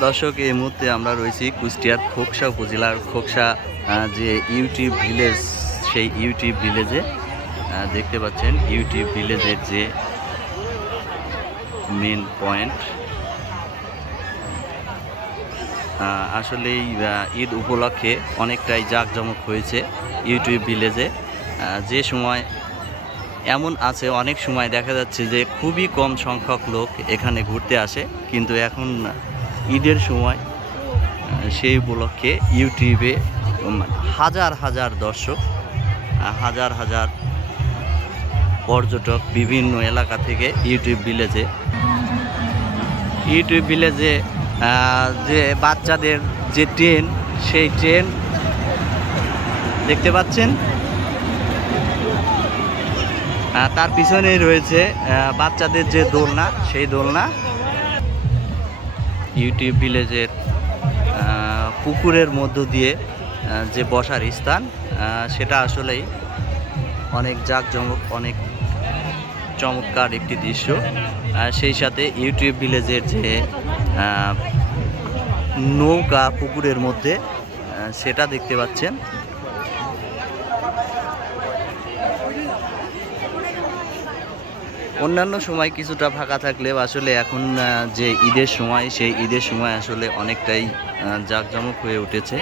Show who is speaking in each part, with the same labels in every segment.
Speaker 1: দর্শক এই মুহূর্তে আমরা রয়েছি কুষ্টিয়ার খোকসা উপজেলার খোকসা যে ইউটিউব ভিলেজ সেই ইউটিউব ভিলেজে দেখতে পাচ্ছেন ইউটিউব ভিলেজের যে মেন পয়েন্ট আসলে এই আহ, ঈদ উপলক্ষে অনেকটাই জাঁকজমক হয়েছে ইউটিউব ভিলেজে। যে সময় এমন আছে অনেক সময় দেখা যাচ্ছে যে খুবই কম সংখ্যক লোক এখানে ঘুরতে আসে কিন্তু এখন ঈদের সময় সেই উপলক্ষে ইউটিউবে হাজার হাজার দর্শক হাজার হাজার পর্যটক বিভিন্ন এলাকা থেকে ইউটিউব ভিলেজে ইউটিউব ভিলেজে যে বাচ্চাদের যে ট্রেন, সেই ট্রেন দেখতে পাচ্ছেন? তার পিছনেই রয়েছে বাচ্চাদের যে দোলনা, সেই দোলনা। ইউটিউব ভিলেজের পুকুরের মধ্য দিয়ে যে বসার স্থান সেটা আসলেই অনেক জাঁকজমক, অনেক চমৎকার একটি দৃশ্য। সেই সাথে ইউটিউব ভিলেজের যে নৌকা পুকুরের মধ্যে সেটা দেখতে পাচ্ছেন। অন্যান্য সময় কিছুটা ফাঁকা থাকলেও আসলে এখন যে ঈদের সময়, সেই ঈদের সময় আসলে অনেকটাই জাঁকজমক হয়ে উঠেছে।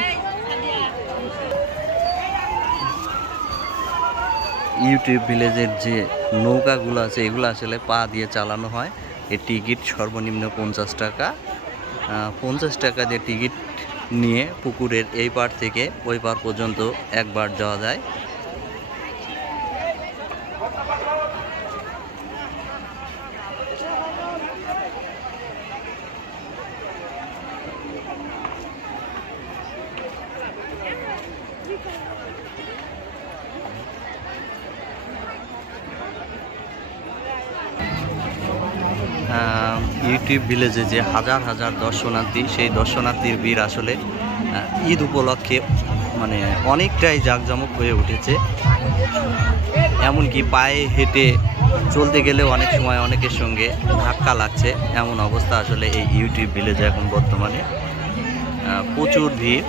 Speaker 1: ইউটিউব ভিলেজের যে নৌকাগুলো আছে, এগুলো আসলে পা দিয়ে চালানো হয়। এর টিকিট সর্বনিম্ন পঞ্চাশ টাকা। পঞ্চাশ টাকা দিয়ে টিকিট নিয়ে পুকুরের এই পার থেকে ওই পার পর্যন্ত একবার যাওয়া যায়। ইউটিউব ভিলেজে যে হাজার হাজার দর্শনার্থী, সেই দর্শনার্থীর ভিড় আসলে ঈদ উপলক্ষে মানে অনেকটাই জাঁকজমক হয়ে উঠেছে। এমনকি পায়ে হেঁটে চলতে গেলেও অনেক সময় অনেকের সঙ্গে ধাক্কা লাগছে। এমন অবস্থা আসলে এই ইউটিউব ভিলেজে এখন বর্তমানে। প্রচুর ভিড়।